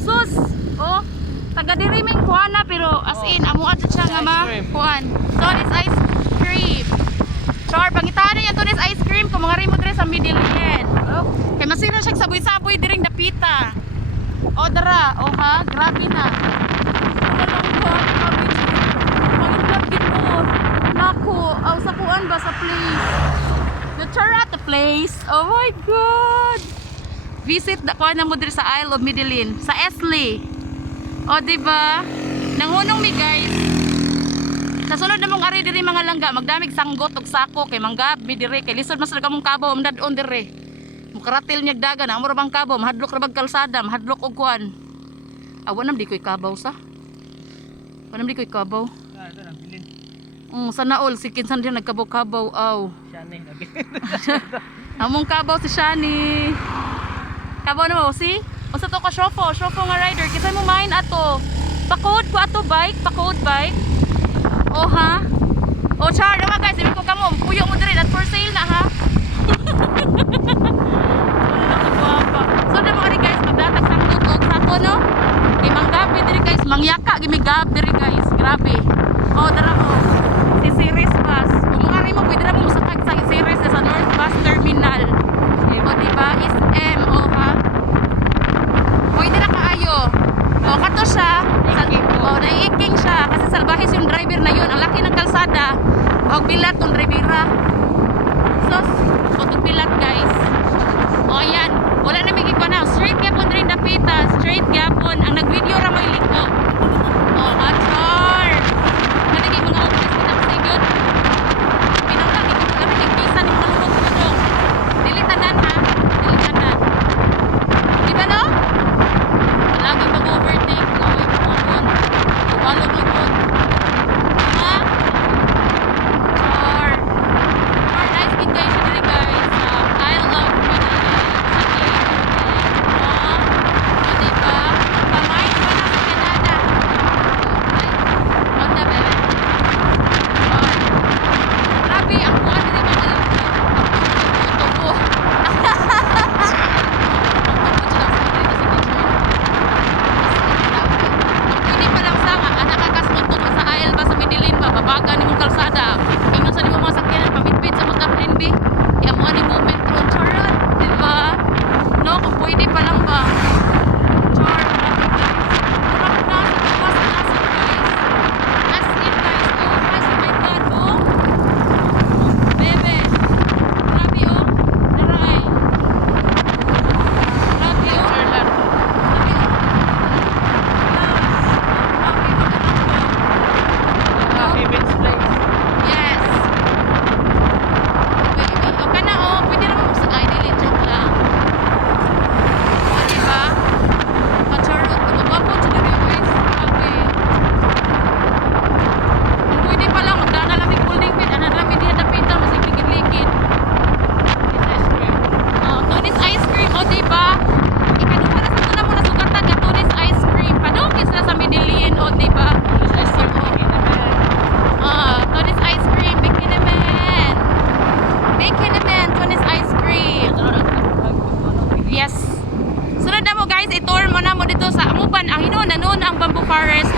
Sus! Oh, taga diri ming kuana pero as in amo adto siya nga ma kuan. Tunis ice cream. Char, pangitaan niya tunis ice cream kung mga rimo dire sa Middle East. Oh, kay masira siya saboy-saboy diring dapita. O dara, o ha, grabe na. Wala lang ko, grabe siya. Pangitlap gito. Naku, aw sa kuan ba sa place? The char at the place. Oh my God. Visit the kuan na mo diri sa Isle of Medellin, sa Esli. O diba? Nangunong mi guys. Sa sulod na mong ari diri mga langga, magdamig sanggot og sako kay manggab mi diri kay lisod mas ra kamong kabaw amdad-on diri. Mukaratil niyag dagan, amo ra bang kabaw, mahadlok ra bang kalsada, mahadlok og kuan. Awa nam di koy kabaw sa. Wanam di koy kabaw. Ah, ito nang bilin. Sana all si kinsan din nagkabaw-kabaw aw. Siya na yung Among kabaw si Shani. Kabaw na mo si? Unsa to ka shofo nga rider, kisay mo main ato. Pakod ko ato bike, pakod bike. Oh ha? Oh char naman guys, sabi ko kamo, puyo mo diri at for sale na ha. So na mga guys, magdatag sang tutog sa ko no. Kay manggabi diri guys, mangyaka gimigab diri guys, grabe. Oh dara oh. Si Series Bus. Kung mga rimo pwede na mo musakag sa Series sa North Bus Terminal. O diba? Is M oh ha. Pwede na kaayo. O kato siya. O naiiking siya kasi salbahis yung driver na yun. Ang laki ng kalsada. O bilat ng drivera. Sos, o bilat guys. O ayan, wala na may gikwa na. Straight gyapon rin dapita. Straight gyapon. Ang nag-video ra mo iliko. O achar. Kanigay mga office kita kasi yun. Pinanglag, ito kami nagpisa ni mga lubog dito. Dilitanan ha. Dilitanan. Diba no? Lagi mag-overtake. Lagi mag-on. Walog-lubog. Ha? Char. Char, nice gig guys. Dili guys. Isle of Medellin. O diba? Pamain ko na sa Canada. On the bed. Grabe, ang kuha din naman alam ko. Ito po. Hindi pa lang sama, anak kakasmuntok sa aisle ba sa Medellin ba, babaga ni mong kalsada. Ingon sa ni mong mga sakyanan, pamitpit sa mga plane B. Kaya mo ni mo metro, charot, di ba? No, kung pwede pa lang ba. Char, grabe guys. Kurang na, bukas na sa guys. As in guys, oh, as my God, oh. Bebe. Grabe oh. Daray. Grabe oh. Grabe oh. Kevin's place. Yes. Wait. O ka na oh. Pwede naman mo sa ID legit lang. O diba? Pacharot. Magwapo sa diri guys. Grabe. Kung pwede pa lang, magdaan na lang may holding bed. Ano lang may dihadapitan. Mas ligid-ligid. It's ice cream. Oh, Tunis ice cream. O diba? Ikaduha na sa ito na muna sugatan na Tunis ice cream. Padungkis na sa Medellin. O diba? It's ice cream. Tunis ice cream. Bikini man. Bikini man. Tunis ice cream. Yes. Sunod na mo guys, i-tour mo na mo dito sa Amuban. Ang hinuon na noon ang Bamboo Forest.